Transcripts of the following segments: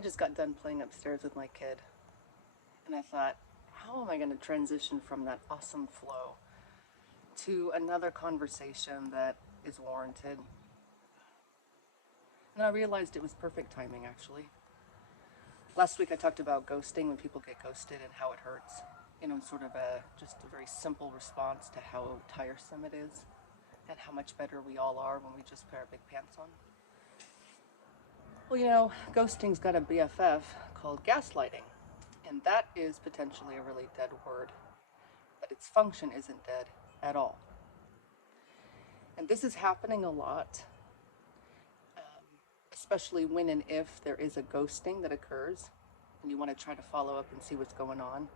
I just got done playing upstairs with my kid, and I thought, how am I going to transition from that awesome flow to another conversation that is warranted? And I realized it was perfect timing, actually. Last week I talked about ghosting, when people get ghosted and how it hurts. Sort of just a very simple response to how tiresome it is and how much better we all are when we just put our big pants on. Well, ghosting's got a BFF called gaslighting, and that is potentially a really dead word, but its function isn't dead at all. And this is happening a lot, especially when and if there is a ghosting that occurs, and you want to try to follow up and see what's going on.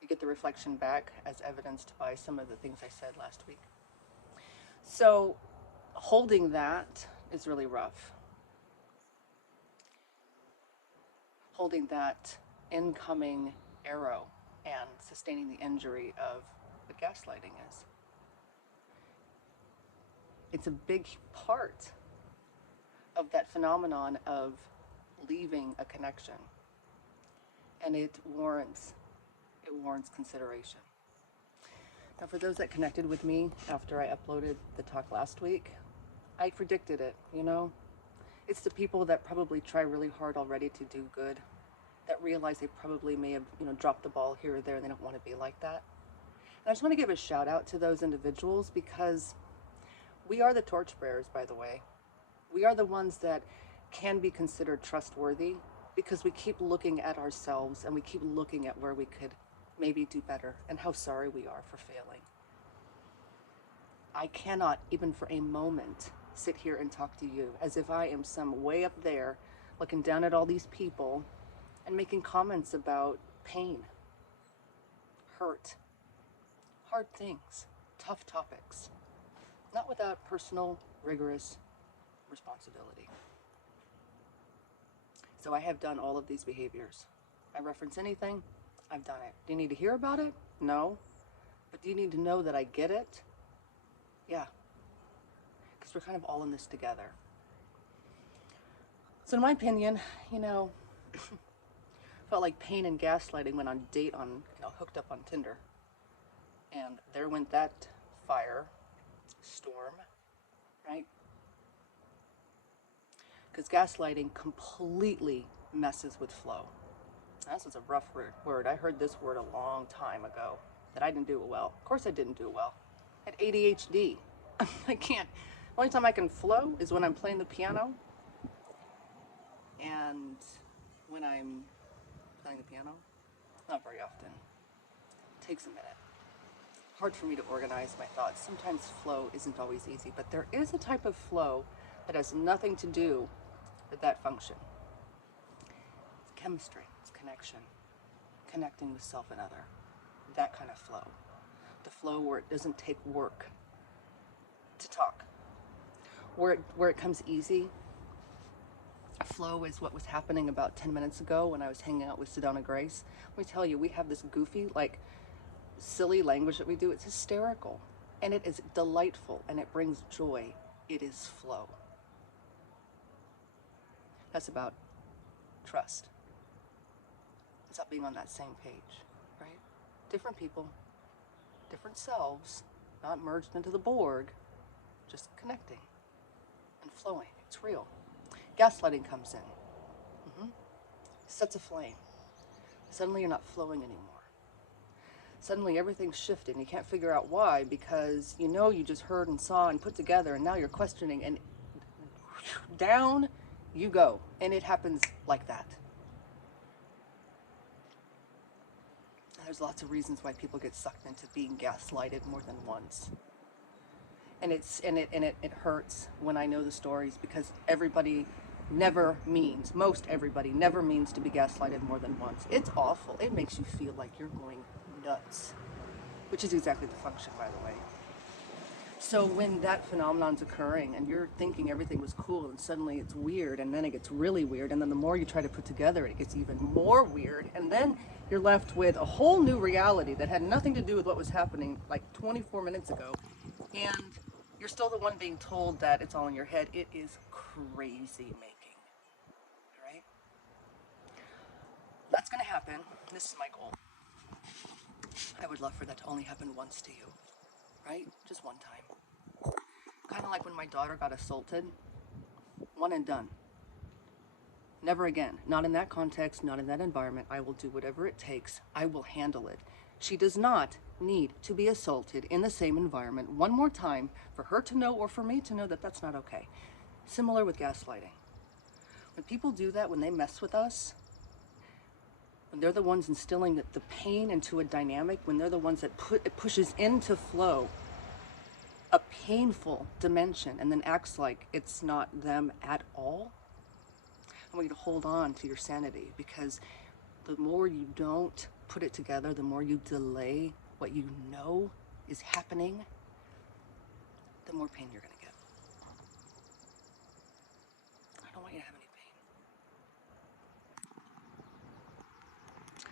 You get the reflection back as evidenced by some of the things I said last week. So holding that is really rough. Holding that incoming arrow and sustaining the injury of what gaslighting is. It's a big part of that phenomenon of leaving a connection, and it warrants consideration. Now, for those that connected with me after I uploaded the talk last week, I predicted it. It's the people that probably try really hard already to do good, that realize they probably may have dropped the ball here or there, and they don't want to be like that. And I just want to give a shout out to those individuals, because we are the torchbearers, by the way. We are the ones that can be considered trustworthy because we keep looking at ourselves and we keep looking at where we could maybe do better and how sorry we are for failing. I cannot, even for a moment, sit here and talk to you as if I am some way up there looking down at all these people and making comments about pain, hurt, hard things, tough topics, not without personal, rigorous responsibility. So I have done all of these behaviors. I reference anything, I've done it. Do you need to hear about it? No. But do you need to know that I get it? Yeah. Because we're kind of all in this together. So in my opinion, felt like pain and gaslighting went on a date hooked up on Tinder. And there went that fire storm, right? Because gaslighting completely messes with flow. This is a rough word. I heard this word a long time ago, that I didn't do it well. Of course I didn't do it well. I had ADHD. I can't. The only time I can flow is when I'm playing the piano, and when I'm playing the piano, not very often. It takes a minute. Hard for me to organize my thoughts. Sometimes flow isn't always easy, but there is a type of flow that has nothing to do with that function. It's chemistry, it's connection, connecting with self and other. That kind of flow. The flow where it doesn't take work to talk. Where it comes easy. Flow is what was happening about 10 minutes ago when I was hanging out with Sedona Grace. Let me tell you, we have this goofy, silly language that we do. It's hysterical, and it is delightful, and it brings joy. It is flow. That's about trust. It's about being on that same page, right? Different people, different selves, not merged into the Borg, just connecting and flowing. It's real. Gaslighting comes in, sets a flame. Suddenly you're not flowing anymore. Suddenly everything's shifting. You can't figure out why, because you just heard and saw and put together, and now you're questioning, and down you go. And it happens like that. There's lots of reasons why people get sucked into being gaslighted more than once. And it hurts when I know the stories, because most everybody never means to be gaslighted more than once. It's awful. It makes you feel like you're going nuts, which is exactly the function, by the way. So when that phenomenon's occurring and you're thinking everything was cool, and suddenly it's weird, and then it gets really weird, and then the more you try to put together, it gets even more weird, and then you're left with a whole new reality that had nothing to do with what was happening 24 minutes ago, and you're still the one being told that it's all in your head. It is crazy making, right? That's going to happen. This is my goal. I would love for that to only happen once to you, right? Just one time. Kind of like when my daughter got assaulted, one and done. Never again. Not in that context, not in that environment. I will do whatever it takes. I will handle it. She does not need to be assaulted in the same environment one more time for her to know or for me to know that that's not okay. Similar with gaslighting. When people do that, when they mess with us, when they're the ones instilling the pain into a dynamic, when they're the ones that it pushes into flow a painful dimension and then acts like it's not them at all, I want you to hold on to your sanity, because the more you don't put it together, the more you delay what you know is happening, the more pain you're going to get. I don't want you to have any pain.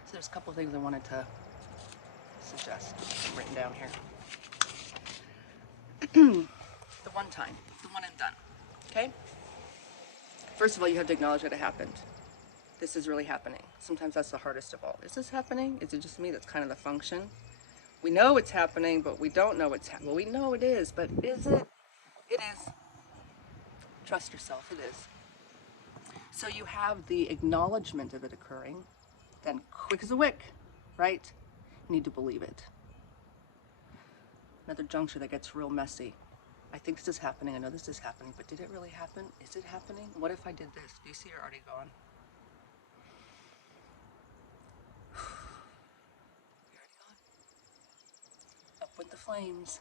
So there's a couple of things I wanted to suggest. I'm written down here. The one time, the one and done. Okay? First of all, you have to acknowledge that it happened. This is really happening. Sometimes that's the hardest of all. Is this happening? Is it just me? That's kind of the function. We know it's happening, but we don't know it's happening. Well, we know it is, but is it? It is. Trust yourself, it is. So you have the acknowledgement of it occurring, then quick as a wick, right? You need to believe it. Another juncture that gets real messy. I think this is happening, I know this is happening, but did it really happen? Is it happening? What if I did this? Do you see you're already gone? You're already gone. Up with the flames.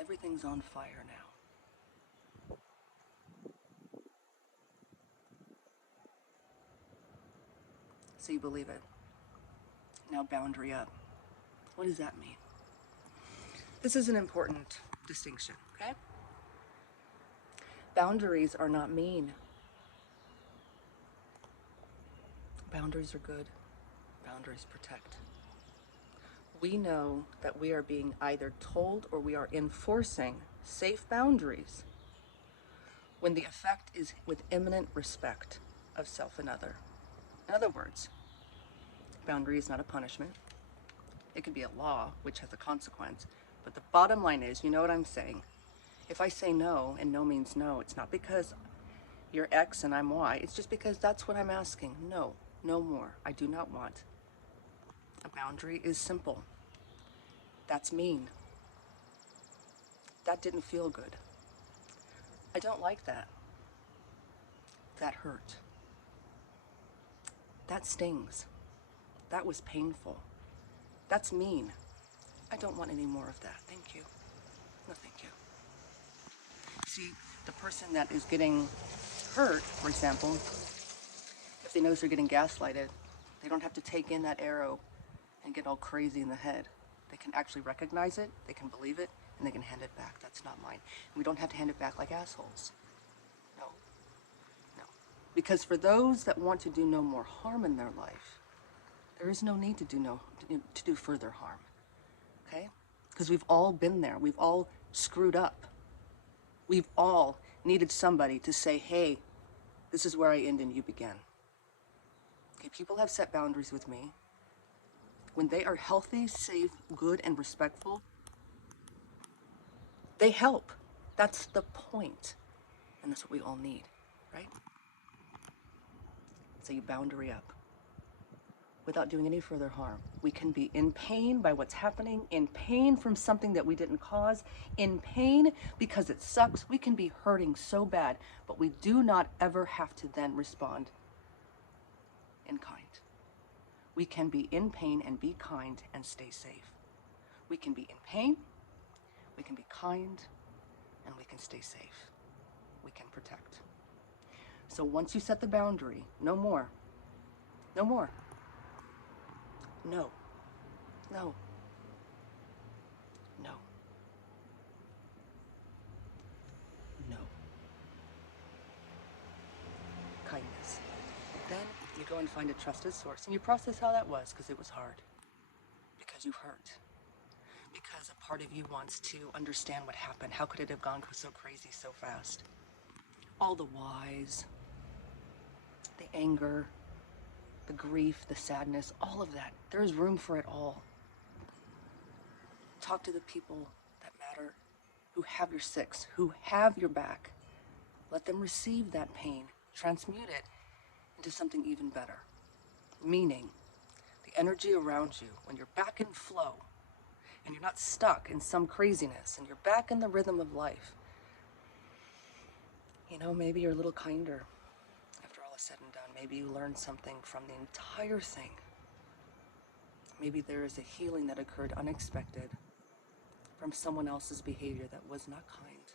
Everything's on fire now. So you believe it. Now boundary up. What does that mean? This is an important distinction, okay? Boundaries are not mean. Boundaries are good. Boundaries protect. We know that we are being either told or we are enforcing safe boundaries when the effect is with imminent respect of self and other. In other words, boundary is not a punishment. It could be a law, which has a consequence. But the bottom line is, you know what I'm saying? If I say no, and no means no, it's not because you're X and I'm Y. It's just because that's what I'm asking. No, no more. I do not want. A boundary is simple. That's mean. That didn't feel good. I don't like that. That hurt. That stings. That was painful. That's mean. I don't want any more of that. Thank you. No, thank you. See, the person that is getting hurt, for example, if they notice they're getting gaslighted, they don't have to take in that arrow and get all crazy in the head. They can actually recognize it, they can believe it, and they can hand it back. That's not mine. And we don't have to hand it back like assholes. No, no. Because for those that want to do no more harm in their life, there is no need to do further harm. Okay? Because we've all been there. We've all screwed up. We've all needed somebody to say, hey, this is where I end and you begin. Okay, people have set boundaries with me. When they are healthy, safe, good, and respectful, they help. That's the point. And that's what we all need, right? So you boundary up without doing any further harm. We can be in pain by what's happening, in pain from something that we didn't cause, in pain because it sucks. We can be hurting so bad, but we do not ever have to then respond in kind. We can be in pain and be kind and stay safe. We can be in pain, we can be kind, and we can stay safe. We can protect. So once you set the boundary, no more. No more. No. No. No. No. Kindness. Then you go and find a trusted source and you process how that was, because it was hard. Because you hurt. Because a part of you wants to understand what happened. How could it have gone so crazy so fast? All the whys, the anger, the grief, the sadness, all of that. There is room for it all. Talk to the people that matter, who have your six, who have your back. Let them receive that pain, transmute it into something even better. Meaning, the energy around you, when you're back in flow, and you're not stuck in some craziness, and you're back in the rhythm of life, maybe you're a little kinder after all is said and done. Maybe you learned something from the entire thing. Maybe there is a healing that occurred unexpected from someone else's behavior that was not kind,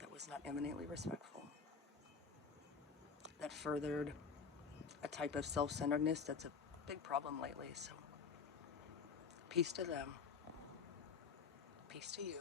that was not eminently respectful, that furthered a type of self-centeredness that's a big problem lately. So, peace to them, peace to you.